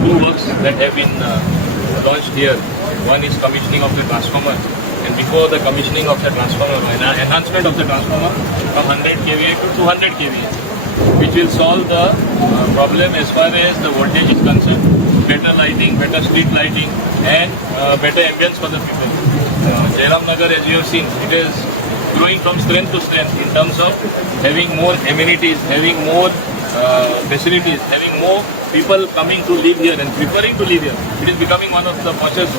Two works that have been launched here. One is commissioning of the transformer, and before the commissioning of the transformer, enhancement of the transformer from 100 kVA to 200 kVA, which will solve the problem as far as the voltage is concerned. Better lighting, better street lighting, and better ambience for the people. Jairam Nagar, as you have seen, it is growing from strength to strength in terms of having more amenities, having more facilities, having more people coming to live here and preferring to live here. It is becoming one of the poshest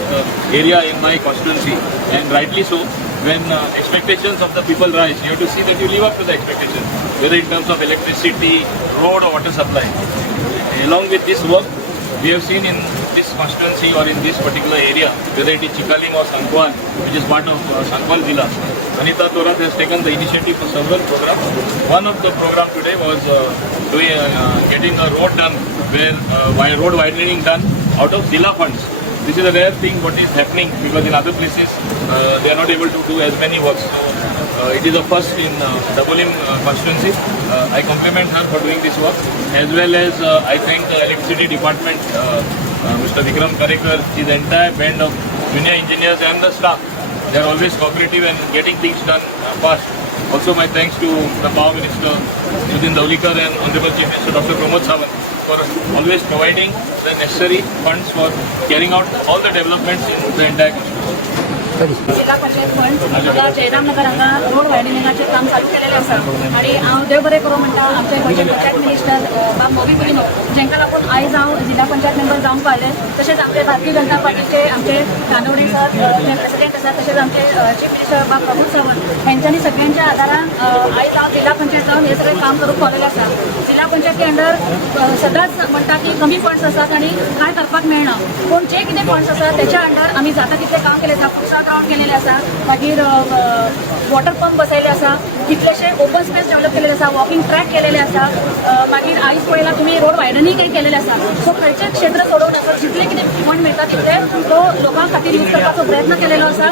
area in my constituency, and rightly so. When expectations of the people rise, you have to see that you live up to the expectations, whether in terms of electricity, road or water supply. Along with this work, we have seen in this constituency or in this particular area, whether it is Chikaling or Sankhwal, which is part of Sankhwal Zilla, Anita Thorat has taken the initiative for several programs. One of the program today was getting a road done, where road widening done out of Zilla funds. This is a rare thing what is happening, because in other places they are not able to do as many works. So it is a first in Dabolim constituency. I compliment her for doing this work, as well as I thank the electricity department, Mr. Vikram Karekar, his entire band of junior engineers and the staff. They are always cooperative and getting things done fast. Also my thanks to the Power Minister, Nidin Daulikar, and Honorable Chief Minister Dr. Pramod Sawant for always providing the necessary funds for carrying out all the developments in the entire constituency. जिल्हा panchayat fund आता जयराम नगर हांगा road वायडनिंगाचें काम चालू केलेलें आसा आनी हांव देव बरें करूं म्हणटा आमचे गोंयचे पंचायत मिनिस्टर बाब मोगी कुरिनो, जांकां लागून आयज हांव जिल्हा पंचायत मेंबर जावंक पावलें. तशेंच आमचे भारतीय जनता पार्टीचे आमचे कानोडे सर जे प्रेसिडेंट आसा, तशेंच आमचे चीफ मिनिस्टर बाब प्रमोद सावंत हेंच्यांनी सगळ्यांच्या आदारान आयज हांव जिल्हा पंचायत जावन हें सगळें काम करूंक पावलेलें आसा. जिल्हा पंचायती अंडर सदांच म्हणटा की कमी फंड्स आसात आनी कांय करपाक मेळना, पूण जे कितें फंड्स आसा तेच्या अंडर आमी जाता तितलें काम केलें आसा. फुटसाळ ग्राउंड केलेले आसा, मागीर वॉटर पंप बसयले आसा, कितलेशे ओपन स्पेस डेव्हलप केलेले आसा, वॉकिंग ट्रॅक केलेले आसा, मागीर आयज पळयला तुमी रोड वायडनिंगय केलेले आसा. सो खंयचें क्षेत्र सोडून आसा जितले कितें फंड मेळटा तितले तो लोकां खातीर यूज करपाचो प्रयत्न केलेलो आसा.